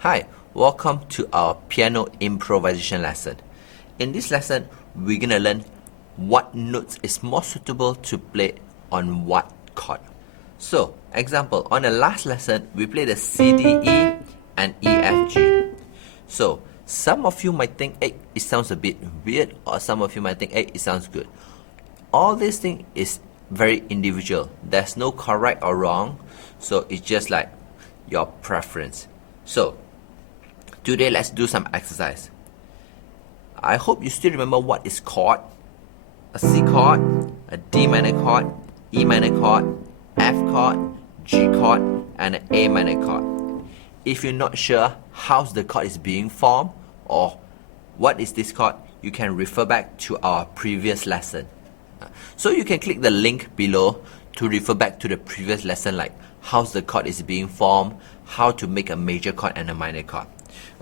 Hi, welcome to our piano improvisation lesson. In this lesson, we're going to learn what notes is more suitable to play on what chord. So, example, on the last lesson, we played the C, D, E and E, F, G. So, some of you might think, hey, it sounds a bit weird, or some of you might think, hey, it sounds good. All this thing is very individual. There's no correct or wrong, so it's just like your preference. So, today let's do some exercise. I hope you still remember what is chord. A C chord, a D minor chord, E minor chord, F chord, G chord, and an A minor chord. If you're not sure how the chord is being formed or what is this chord, you can refer back to our previous lesson. So you can click the link below to refer back to the previous lesson, like how the chord is being formed, how to make a major chord and a minor chord.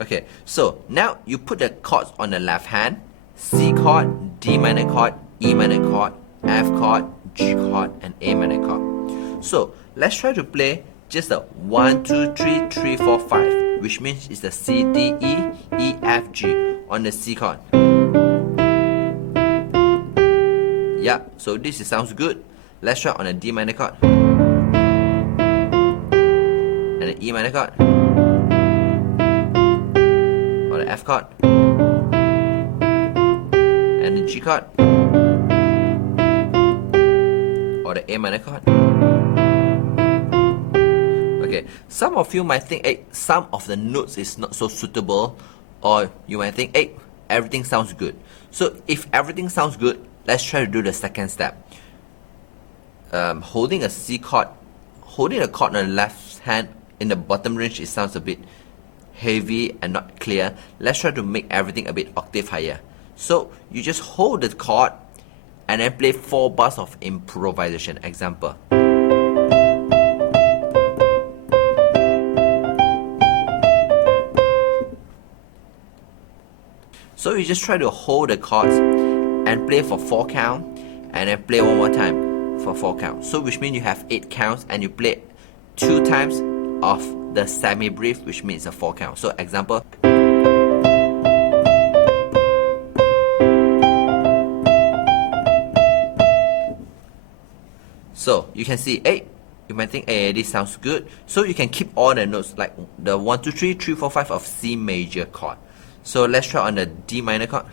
Okay, so now you put the chords on the left hand: C chord, D minor chord, E minor chord, F chord, G chord, and A minor chord. So let's try to play just the 1, 2, 3, 3, 4, 5, which means it's the C, D, E, E, F, G on the C chord. Yeah, so this sounds good. Let's try on a D minor chord and an E minor chord, or the F chord and the G chord, or the A minor chord. Okay, some of you might think, hey, some of the notes is not so suitable, or you might think, hey, everything sounds good. So if everything sounds good, let's try to do the second step. Holding a C chord, holding a chord on the left hand in the bottom range, it sounds a bit heavy and not clear. Let's try to make everything a bit octave higher. So you just hold the chord and then play 4 bars of improvisation. Example. So you just try to hold the chords and play for 4 count, and then play one more time for 4 count. So which means you have 8 counts, and you play 2 times of the semi-brief, which means a 4 count. So example. So you can see, hey, you might think, hey, this sounds good. So you can keep all the notes, like the 1, 2, 3, 3, 4, 5 of C major chord. So let's try on the D minor chord.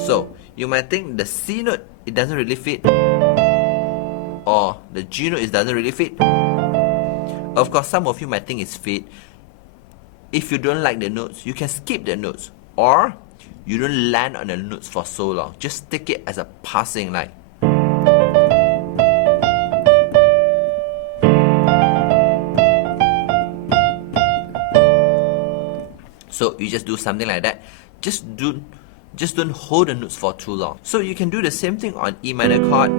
So you might think the C note, it doesn't really fit, or the G note, it doesn't really fit. Of course, some of you might think it's fit. If you don't like the notes, you can skip the notes, or you don't land on the notes for so long. Just take it as a passing line. So you just do something like that. Just don't hold the notes for too long. So you can do the same thing on E minor chord.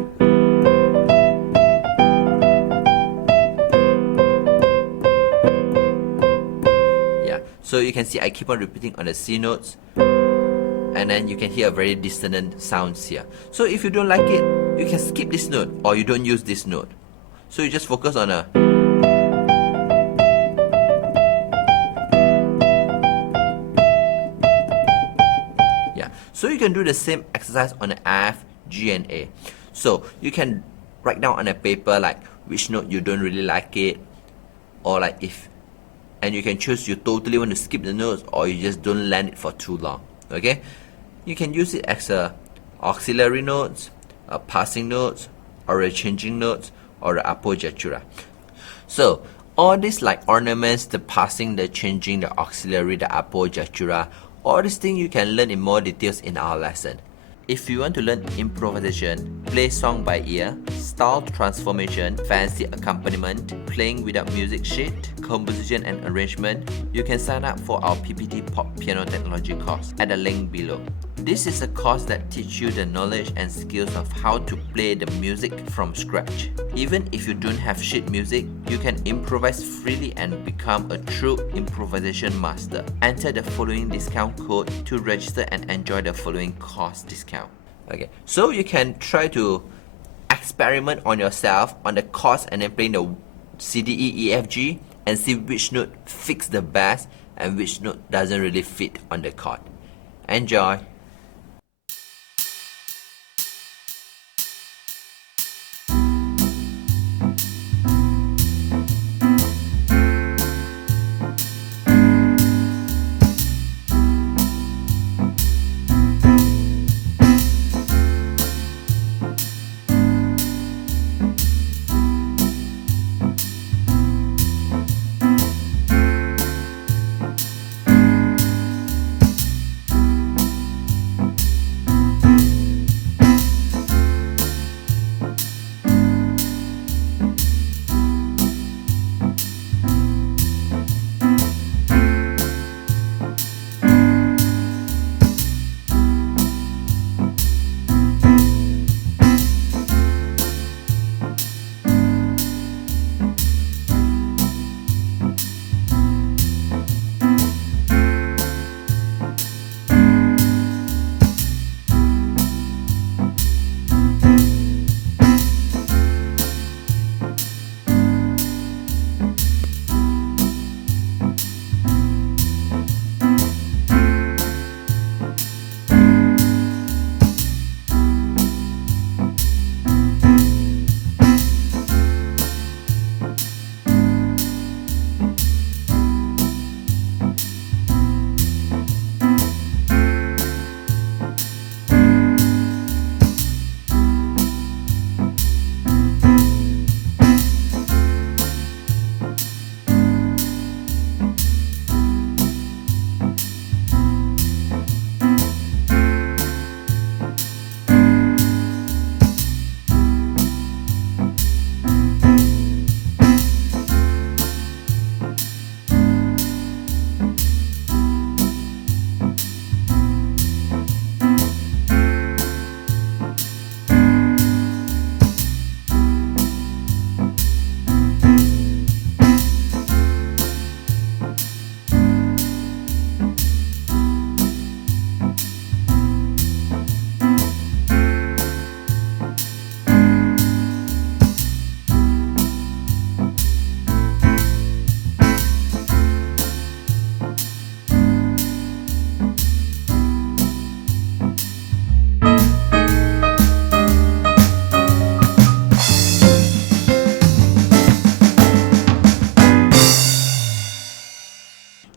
Yeah, so you can see I keep on repeating on the C notes, and then you can hear very dissonant sounds here. So if you don't like it, you can skip this note, or you don't use this note. So you just focus on a So you can do the same exercise on the F, G, and A. So you can write down on a paper like which note you don't really like it, or like and you can choose you totally want to skip the notes, or you just don't land it for too long. Okay, you can use it as a auxiliary notes, a passing notes, or a changing notes, or a appoggiatura. So all these like ornaments, the passing, the changing, the auxiliary, the appoggiatura, all these things you can learn in more details in our lesson. If you want to learn improvisation, play song by ear, style transformation, fancy accompaniment, playing without music sheet, composition and arrangement, you can sign up for our PPT Pop Piano Technology course at the link below. This is a course that teaches you the knowledge and skills of how to play the music from scratch. Even if you don't have sheet music, you can improvise freely and become a true improvisation master. Enter the following discount code to register and enjoy the following course discount. Okay, so you can try to experiment on yourself on the chords and then playing the C, D, E, E, F, G and see which note fits the best and which note doesn't really fit on the chord. Enjoy!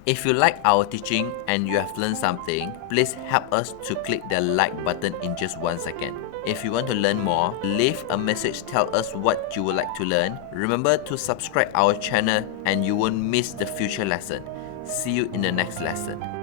If you like our teaching and you have learned something, please help us to click the like button in just 1 second. If you want to learn more, leave a message, tell us what you would like to learn. Remember to subscribe our channel and you won't miss the future lesson. See you in the next lesson.